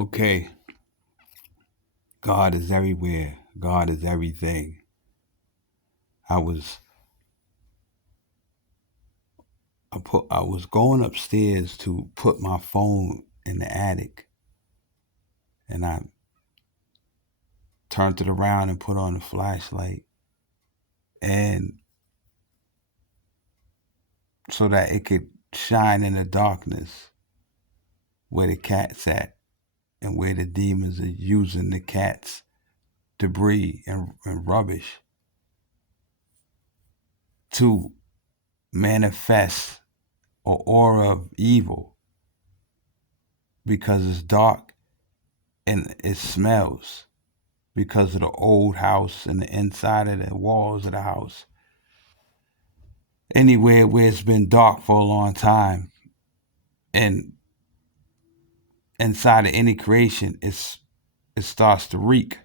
Okay, God is everywhere. God is everything. I was I was going upstairs to put my phone in the attic, and I turned it around and put on the flashlight, and so that it could shine in the darkness where the cat's at and where the demons are using the cat's debris and rubbish to manifest an aura of evil because it's dark and it smells because of the old house and the inside of the walls of the house. Anywhere where it's been dark for a long time and inside of any creation, it starts to reek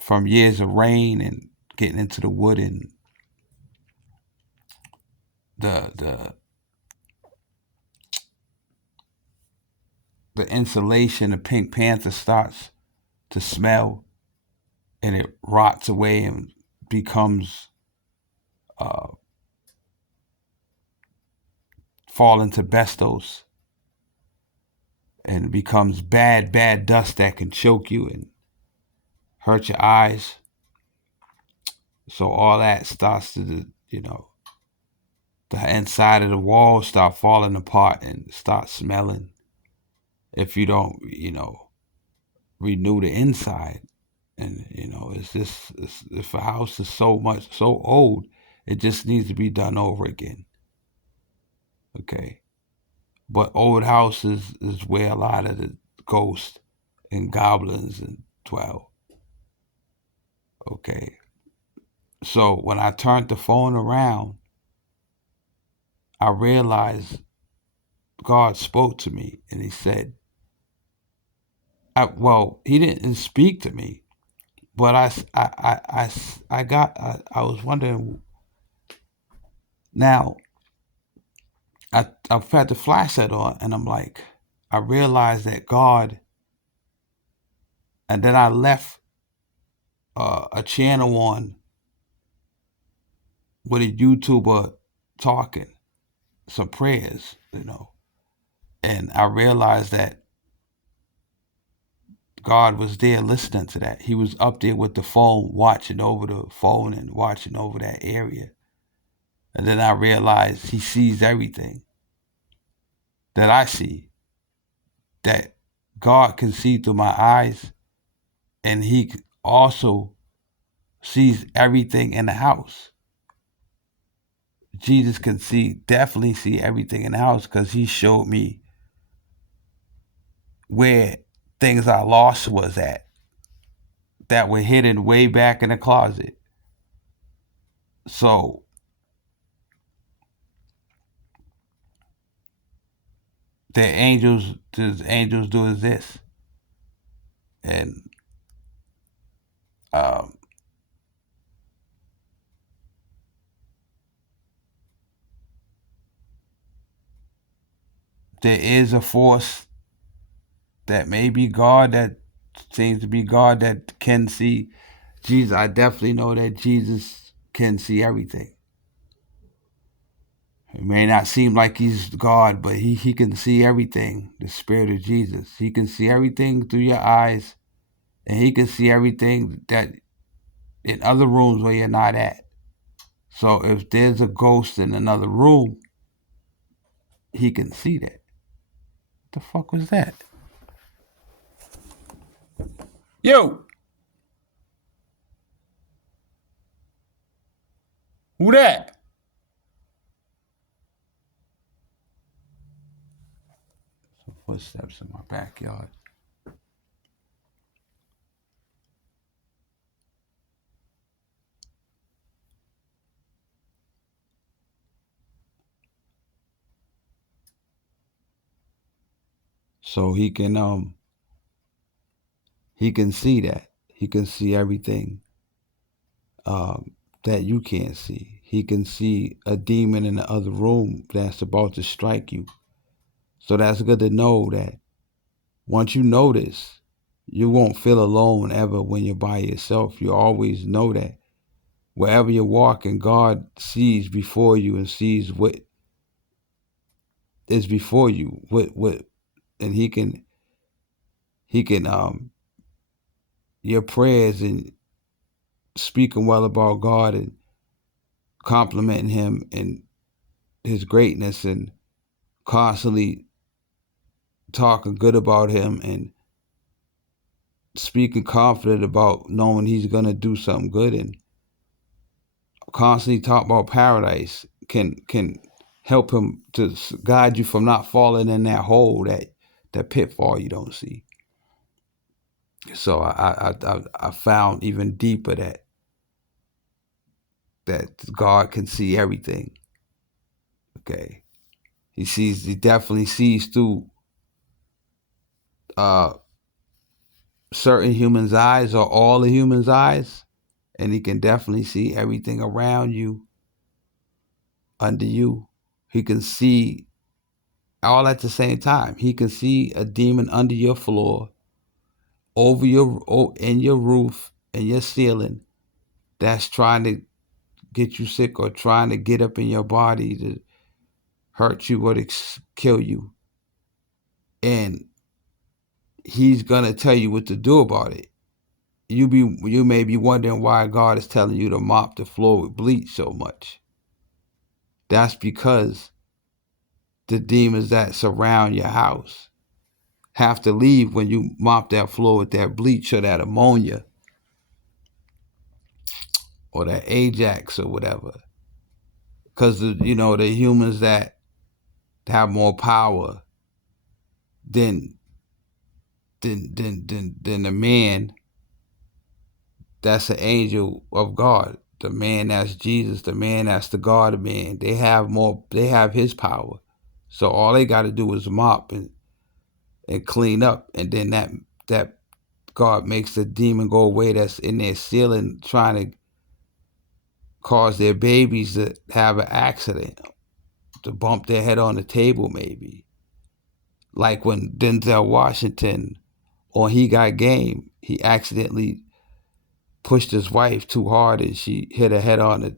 from years of rain and getting into the wood, and the the insulation, the Pink Panther starts to smell, and it rots away and becomes fall into bestos, and it becomes bad dust that can choke you and hurt your eyes. So all that starts to, the inside of the walls start falling apart and start smelling if you don't, renew the inside. And, it's just, if a house is so old, it just needs to be done over again. Okay. But old houses is where a lot of the ghosts and goblins and dwell. Okay. So when I turned the phone around, I realized God spoke to me, and he said, he didn't speak to me, but I was wondering. Now, I've had the flashlight on, and I'm like, I realized that God, and then I left a channel on with a YouTuber talking some prayers, and I realized that God was there listening to that. He was up there with the phone, watching over the phone and watching over that area. And then I realized he sees everything that I see, that God can see through my eyes, and he also sees everything in the house. Jesus can definitely see everything in the house, because he showed me where things I lost was at that were hidden way back in the closet. So the angels do is this. And there is a force that may be God, that seems to be God, that can see Jesus. I definitely know that Jesus can see everything. It may not seem like he's God, but he can see everything. The Spirit of Jesus. He can see everything through your eyes, and he can see everything that in other rooms where you're not at. So if there's a ghost in another room, he can see that. What the fuck was that? Yo! Who that? Some footsteps in my backyard. So he can see that. He can see everything that you can't see. He can see a demon in the other room that's about to strike you. So that's good to know that once you know this, you won't feel alone ever when you're by yourself. You always know that wherever you're walking, God sees before you and sees what is before you. And he can your prayers and speaking well about God and complimenting him and his greatness and constantly talking good about him and speaking confident about knowing he's going to do something good and constantly talk about paradise can help him to guide you from not falling in that hole, that pitfall you don't see. So I found even deeper that God can see everything. Okay, he definitely sees through uh certain humans' eyes or all the humans' eyes, and he can definitely see everything around you, under you. He can see all at the same time. He can see a demon under your floor, in your roof, in your ceiling, that's trying to get you sick or trying to get up in your body to hurt you or to kill you. And he's gonna tell you what to do about it. You may be wondering why God is telling you to mop the floor with bleach so much. That's because the demons that surround your house have to leave when you mop that floor with that bleach or that ammonia or that Ajax or whatever. Because the humans that have more power than the man that's an angel of God, the man that's Jesus, the man that's the God man. They have his power. So all they got to do is mop and clean up, and then that God makes the demon go away that's in their ceiling trying to cause their babies to have an accident, to bump their head on the table maybe. Like when Denzel Washington on He Got Game, he accidentally pushed his wife too hard and she hit her head on it,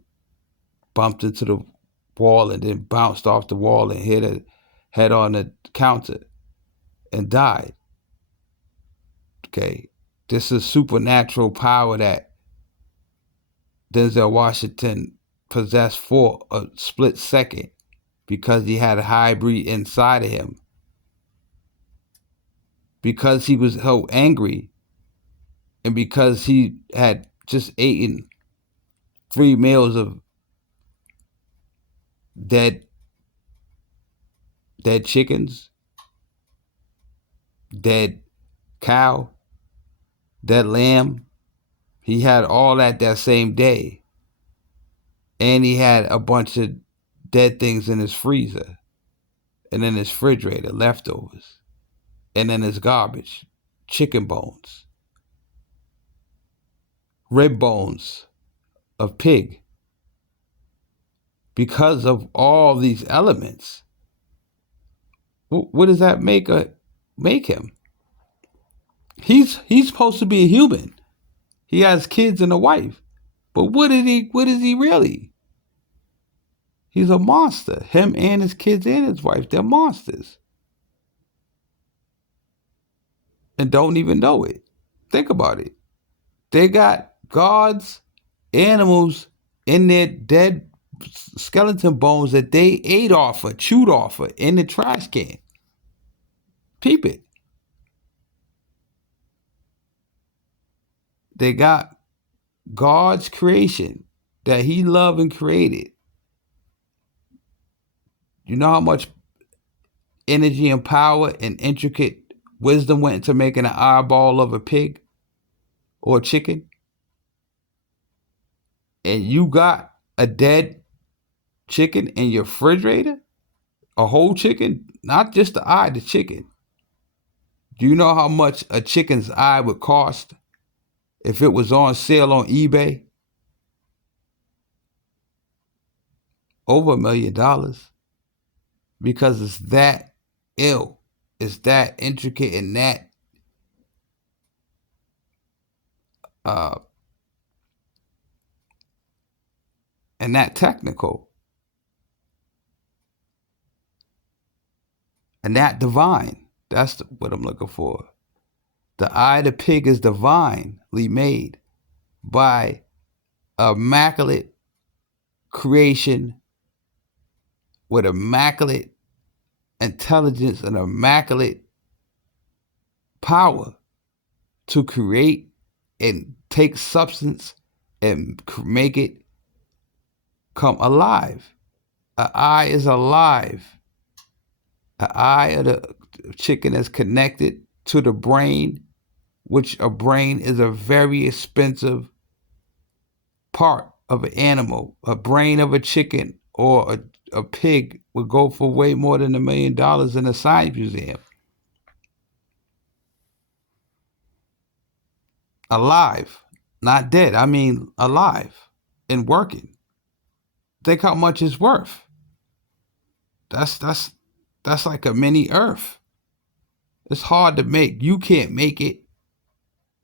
bumped into the wall and then bounced off the wall and hit her head on the counter and died. Okay, this is supernatural power that Denzel Washington possessed for a split second because he had a hybrid inside of him. Because he was so angry and because he had just eaten 3 meals of dead chickens, dead cow, dead lamb. He had all that same day. And he had a bunch of dead things in his freezer and in his refrigerator, leftovers. And in his garbage, chicken bones, rib bones of pig. Because of all these elements, what does that make him? He's supposed to be a human. He has kids and a wife. But what is he really? He's a monster. Him and his kids and his wife, they're monsters. And don't even know it. Think about it. They got God's animals in their dead skeleton bones that they ate off of, chewed off of, in the trash can. Peep it. They got God's creation that he loved and created. You know how much energy and power and intricate wisdom went into making an eyeball of a pig or a chicken? And you got a dead chicken in your refrigerator? A whole chicken? Not just the eye, the chicken. Do you know how much a chicken's eye would cost if it was on sale on eBay? Over $1 million. Because it's that ill. It's that intricate uh and that technical and that divine. That's what I'm looking for. The eye of the pig is divinely made by immaculate creation with immaculate intelligence and immaculate power to create and take substance and make it come alive. An eye is alive. An eye of the chicken is connected to the brain, which a brain is a very expensive part of an animal. A brain of a chicken or a pig would go for way more than $1 million in a science museum. Alive, not dead. I mean alive and working. Think how much it's worth. That's like a mini Earth. It's hard to make. You can't make it.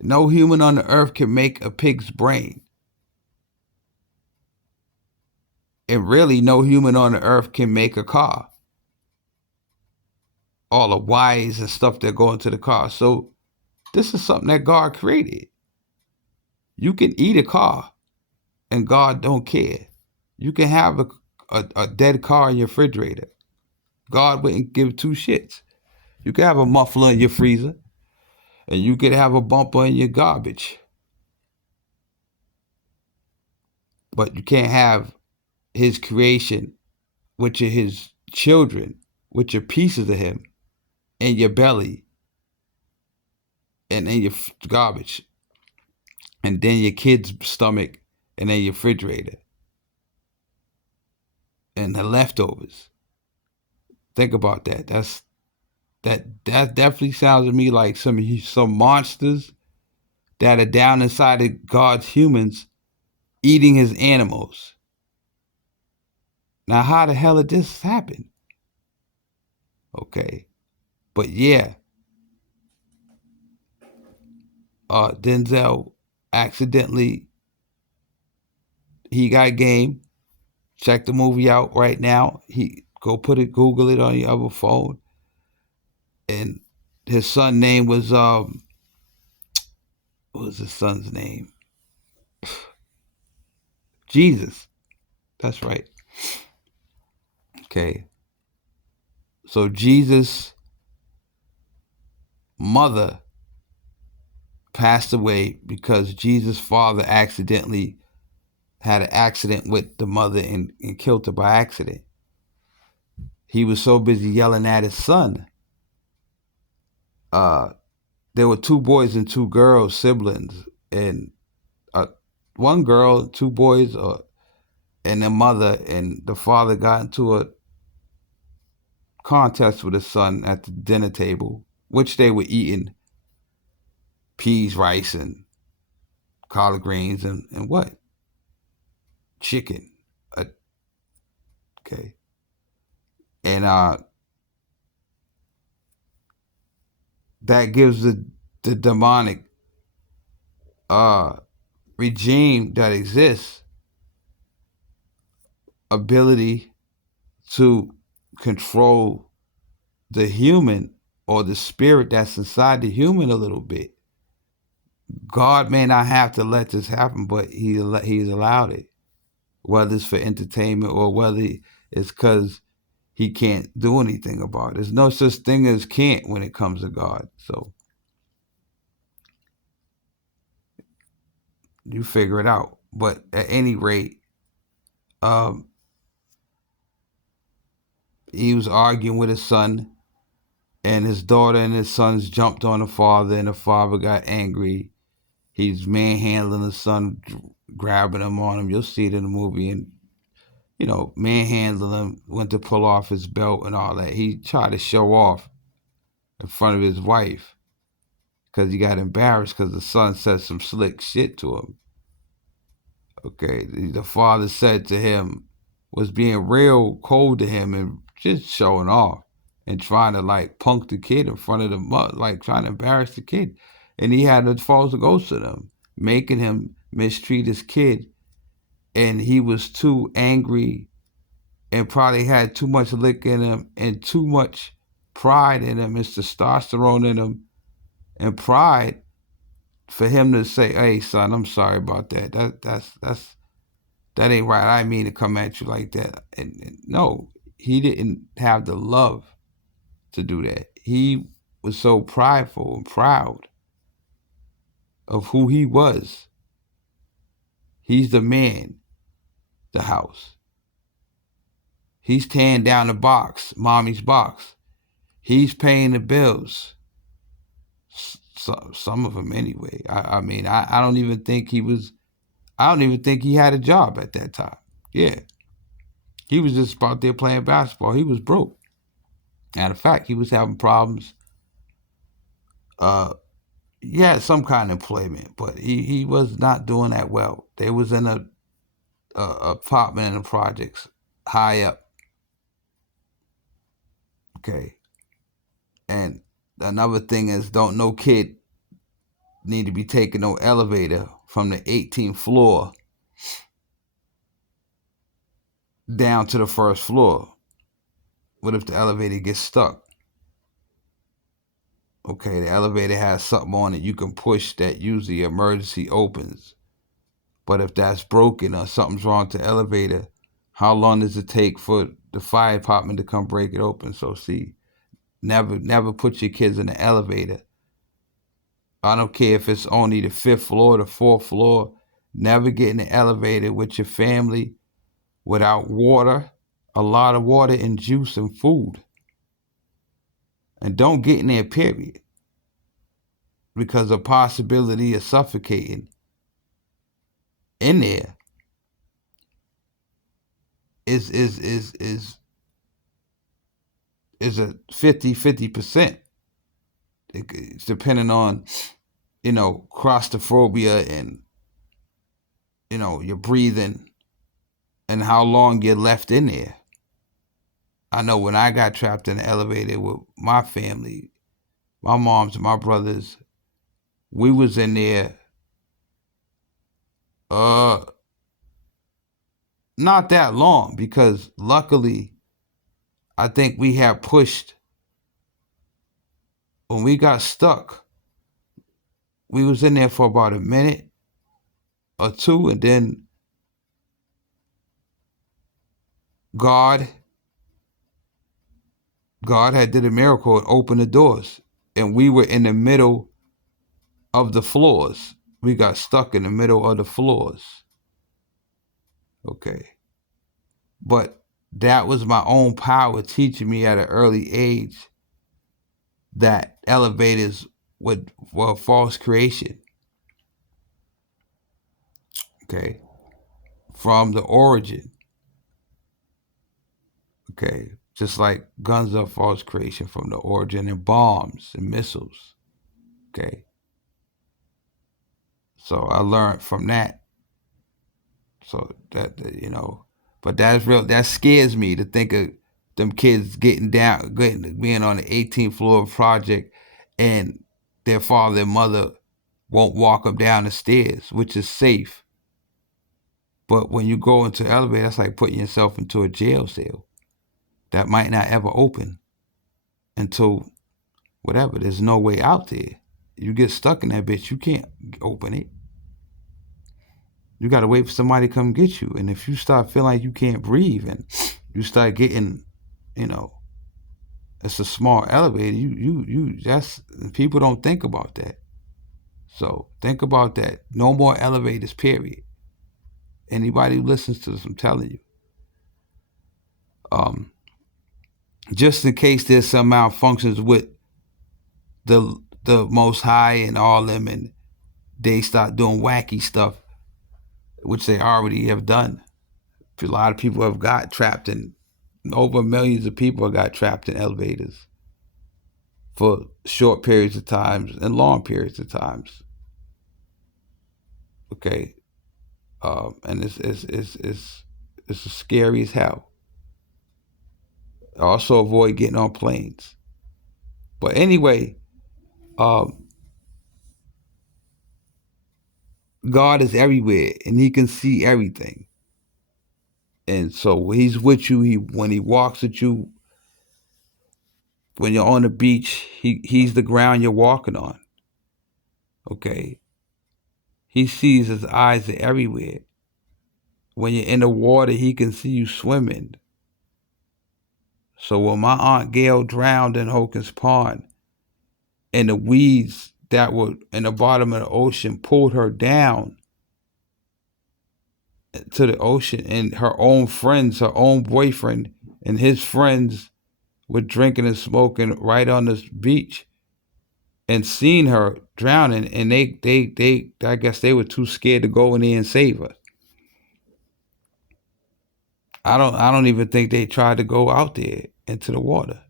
No human on the earth can make a pig's brain. And really, no human on the earth can make a car. All the wires and stuff that go into the car. So this is something that God created. You can eat a car and God don't care. You can have a dead car in your refrigerator. God wouldn't give two shits. You can have a muffler in your freezer and you could have a bumper in your garbage. But you can't have his creation, which are his children, which are pieces of him, in your belly and in your garbage, and then your kid's stomach, and then your refrigerator, and the leftovers. Think about that. That definitely sounds to me like some monsters that are down inside of God's humans eating his animals. Now, how the hell did this happen? Okay. But yeah, Denzel accidentally, he got game. Check the movie out right now. Google it on your other phone. And his son name was what was his son's name? Jesus. That's right. Okay. So Jesus' mother passed away because Jesus' father accidentally had an accident with the mother and killed her by accident. He was so busy yelling at his son. There were 2 boys and 2 girls, siblings, and 1 girl, 2 boys, and the mother and the father got into a contest with his son at the dinner table, which they were eating peas, rice, and collard greens, and what? Chicken. Okay. And that gives the demonic regime that exists ability to control the human or the spirit that's inside the human a little bit. God may not have to let this happen, but he's allowed it, whether it's for entertainment or whether it's because he can't do anything about it. There's no such thing as can't when it comes to God. So you figure it out. But at any rate, he was arguing with his son, and his daughter and his sons jumped on the father, and the father got angry. He's manhandling his son, grabbing him on him. You'll see it in the movie. And, manhandling him, went to pull off his belt and all that. He tried to show off in front of his wife because he got embarrassed because the son said some slick shit to him. Okay, the father said to him, was being real cold to him and just showing off. and trying to like punk the kid in front of the mud, like trying to embarrass the kid. And he had the false ghost of them, making him mistreat his kid. And he was too angry and probably had too much liquor in him and too much pride in him, his testosterone in him and pride for him to say, "Hey, son, I'm sorry about that. That ain't right. I didn't mean to come at you like that." And no, he didn't have the love to do that. He was so prideful and proud of who he was. He's the man, the house. He's tearing down the box, mommy's box. He's paying the bills. Some of them anyway. I mean, I don't even think he was, I don't even think he had a job at that time. Yeah. He was just out there playing basketball. He was broke. Matter of fact, he was having problems. He had some kind of employment, but he was not doing that well. They was in a apartment in the projects, high up. Okay. And another thing is, don't no kid need to be taking no elevator from the 18th floor down to the first floor. What if the elevator gets stuck? Okay, the elevator has something on it you can push that usually emergency opens. But if that's broken or something's wrong with the elevator, how long does it take for the fire department to come break it open? So see, never put your kids in the elevator. I don't care if it's only the 5th floor, the 4th floor. Never get in the elevator with your family without water, a lot of water and juice and food. And don't get in there, period. Because the possibility of suffocating in there is a 50%. It's depending on, claustrophobia and, your breathing and how long you're left in there. I know when I got trapped in the elevator with my family, my moms and my brothers, we was in there not that long because luckily I think we had pushed when we got stuck. We was in there for about a minute or two, and then God had did a miracle and opened the doors, and we were in the middle of the floors. We got stuck in the middle of the floors. Okay. But that was my own power teaching me at an early age that elevators were a false creation. Okay. From the origin. Okay. Just like guns are false creation from the origin, and bombs and missiles. Okay. So I learned from that. So that, but that's real. That scares me to think of them kids being on the 18th floor of a project, and their father and mother won't walk them down the stairs, which is safe. But when you go into the elevator, that's like putting yourself into a jail cell that might not ever open until whatever. There's no way out there. You get stuck in that bitch, you can't open it. You got to wait for somebody to come get you. And if you start feeling like you can't breathe and you start getting, it's a small elevator, that's, people don't think about that. So think about that. No more elevators, period. Anybody who listens to this, I'm telling you. Just in case there's some malfunctions with the Most High and all them, and they start doing wacky stuff, which they already have done. A lot of people have got trapped in, over millions of people have got trapped in elevators for short periods of times and long periods of times. Okay, and it's scary as hell. Also avoid getting on planes. But anyway, um, God is everywhere and he can see everything. And so he's with you. When he walks with you, when you're on the beach, he's the ground you're walking on. Okay. He sees, his eyes are everywhere. When you're in the water, he can see you swimming. So when my Aunt Gail drowned in Hawkins Pond, and the weeds that were in the bottom of the ocean pulled her down to the ocean, and her own friends, her own boyfriend and his friends were drinking and smoking right on this beach and seeing her drowning, and they I guess they were too scared to go in there and save her. I don't even think they tried to go out there into the water.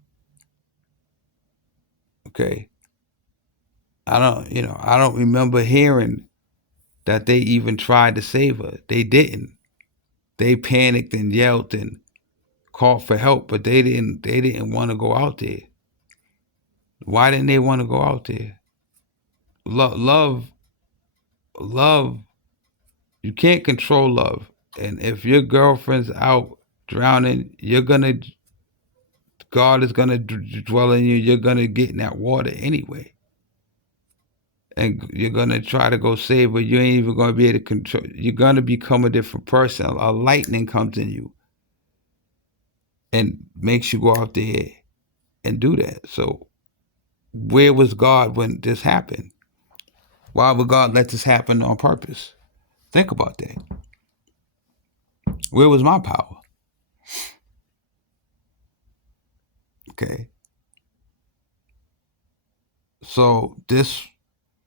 Okay. I don't remember hearing that they even tried to save her. They didn't. They panicked and yelled and called for help, but they didn't want to go out there. Why didn't they want to go out there? Love, you can't control love. And if your girlfriend's out drowning, God is gonna dwell in you. You're gonna get in that water anyway, and you're gonna try to go save her. You ain't even gonna be able to control. You're gonna become a different person. A lightning comes in you and makes you go out there and do that. So where was God when this happened? Why would God let this happen on purpose? Think about that. Where was my power? Okay. So this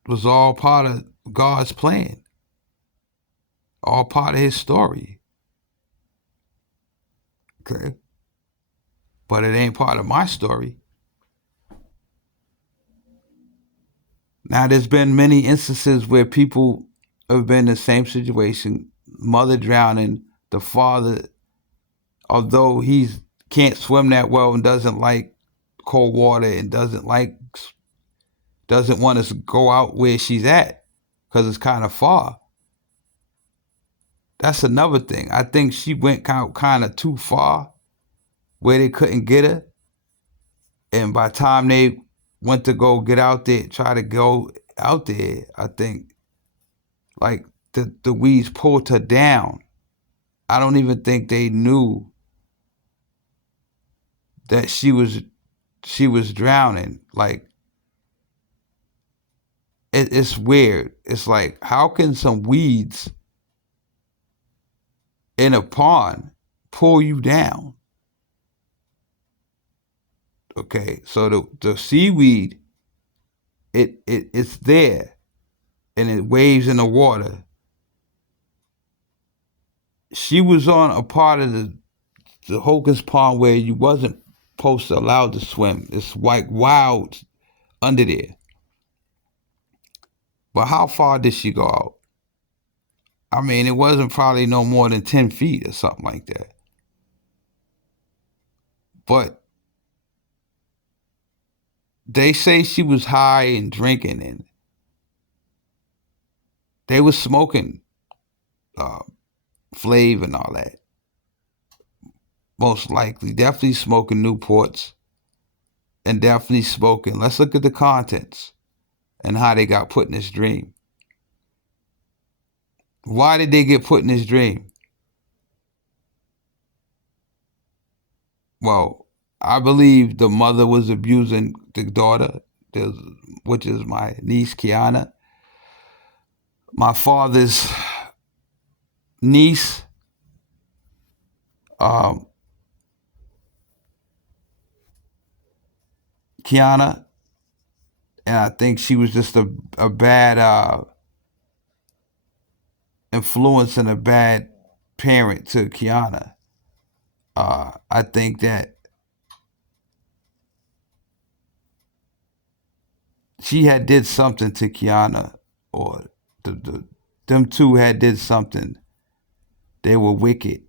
was all part of God's plan, all part of his story. Okay. But it ain't part of my story. Now, there's been many instances where people have been in the same situation, mother drowning, the father, although he can't swim that well and doesn't like cold water and doesn't want us to go out where she's at because it's kind of far. That's another thing. I think she went kind of too far where they couldn't get her. And by the time they went to go get out there, try to go out there, I think like the weeds pulled her down. I don't even think they knew that she was drowning. Like it's weird. It's like, how can some weeds in a pond pull you down? Okay, so the seaweed, it's there and it waves in the water. She was on a part of the Hocus Pond where you wasn't supposed to allow to swim. It's like wild under there. But how far did she go out? I mean, it wasn't probably no more than 10 feet or something like that. But they say she was high and drinking, and they was smoking Flav and all that. Most likely, definitely smoking Newports and definitely smoking. Let's look at the contents and how they got put in this dream. Why did they get put in this dream? Well, I believe the mother was abusing the daughter, which is my niece, Kiana. My father's niece, um, Kiana, and I think she was just a bad influence and a bad parent to Kiana. I think that she had did something to Kiana, or them two had did something. They were wicked.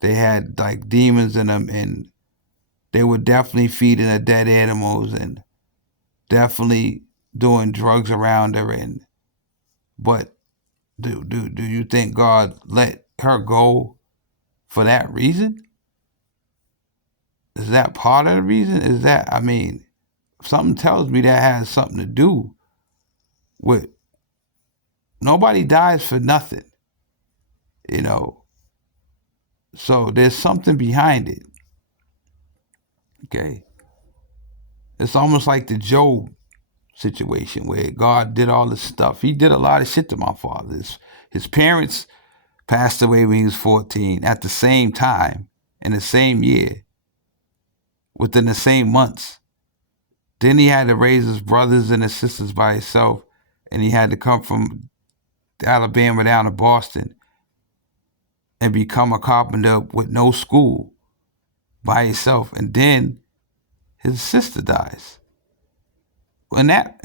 They had like demons in them, and they were definitely feeding her dead animals and definitely doing drugs around her. But do you think God let her go for that reason? Is that part of the reason? Is that, I mean, something tells me that has something to do with, nobody dies for nothing, you know. So there's something behind it. Okay. It's almost like the Job situation where God did all this stuff. He did a lot of shit to my father. His parents passed away when he was 14 at the same time, in the same year, within the same months. Then he had to raise his brothers and his sisters by himself, and he had to come from Alabama down to Boston and become a carpenter with no school by himself. And then his sister dies. And that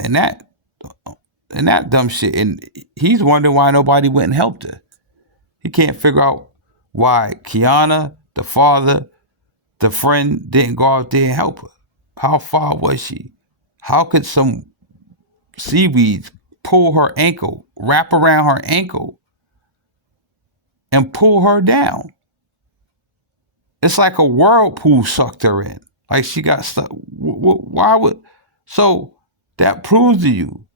dumb shit. And he's wondering why nobody went and helped her. He can't figure out why Kiana, the father, the friend, didn't go out there and help her. How far was she? How could some seaweeds pull her ankle, wrap around her ankle, and pull her down? It's like a whirlpool sucked her in. Like she got stuck. Why would? So that proves to you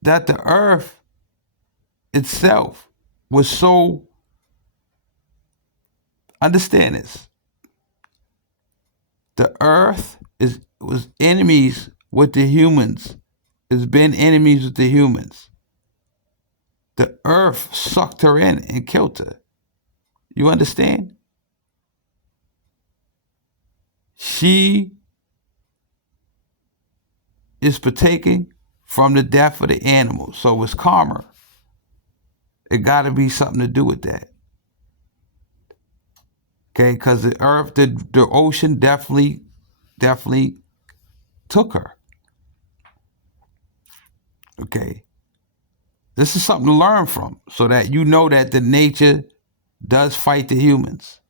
that the earth itself was so, understand this, the earth was enemies with the humans. It's been enemies with the humans. The earth sucked her in and killed her. You understand? She is partaking from the death of the animals. So it's karma. It got to be something to do with that. Okay, because the earth, the ocean definitely took her. Okay. This is something to learn from, so that you know that the nature does fight the humans.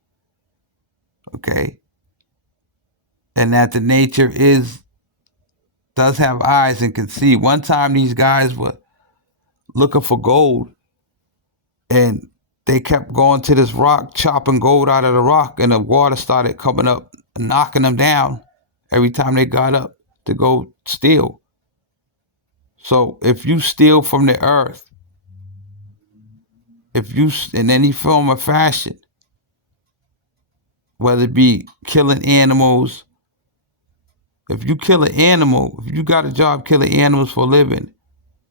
Okay. And that the nature does have eyes and can see. One time these guys were looking for gold, and they kept going to this rock, chopping gold out of the rock, and the water started coming up, knocking them down every time they got up to go steal. So if you steal from the earth, if you, in any form or fashion, whether it be killing animals, if you kill an animal, if you got a job killing animals for a living,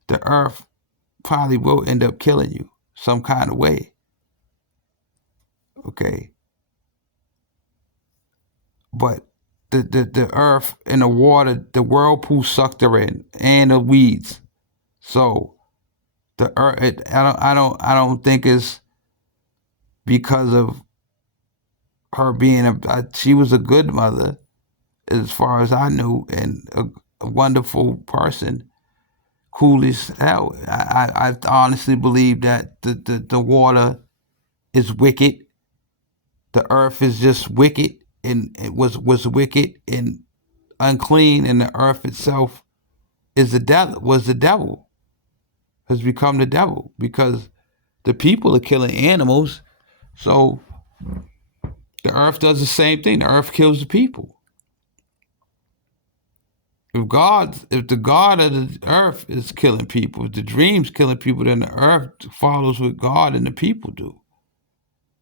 the earth probably will end up killing you some kind of way. Okay. But the earth and the water, the whirlpool sucked her in, and the weeds. So the earth, I don't think it's because of her being she was a good mother, as far as I knew, and a wonderful person, cool as hell. I honestly believe that the water is wicked. The earth is just wicked, and it was wicked and unclean, and the earth itself is the devil, has become the devil, because the people are killing animals. So the earth does the same thing. The earth kills the people. If the God of the earth is killing people, if the dream's killing people, then the earth follows what God and the people do.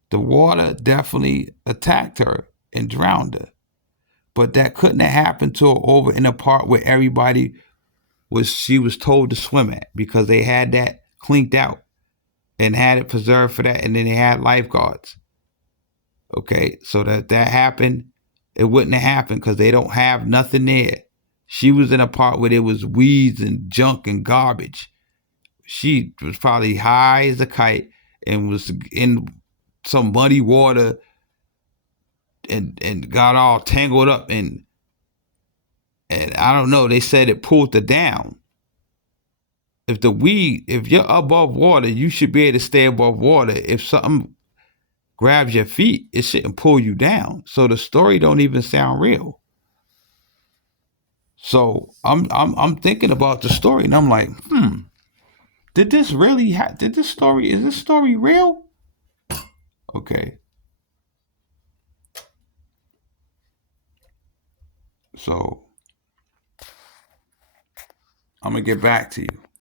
The water definitely attacked her and drowned her. But that couldn't have happened to her over in a part where everybody she was told to swim at, because they had that cleaned out and had it preserved for that, and then they had lifeguards. Okay, so that happened, it wouldn't have happened because they don't have nothing there. She was in a part where there was weeds and junk and garbage. She was probably high as a kite and was in some muddy water and got all tangled up, and I don't know, they said it pulled her down. If you're above water, you should be able to stay above water. If something grabs your feet, it shouldn't pull you down. So the story don't even sound real. So I'm thinking about the story, and I'm like, did this really did this story, is this story real? Okay. So I'm gonna get back to you.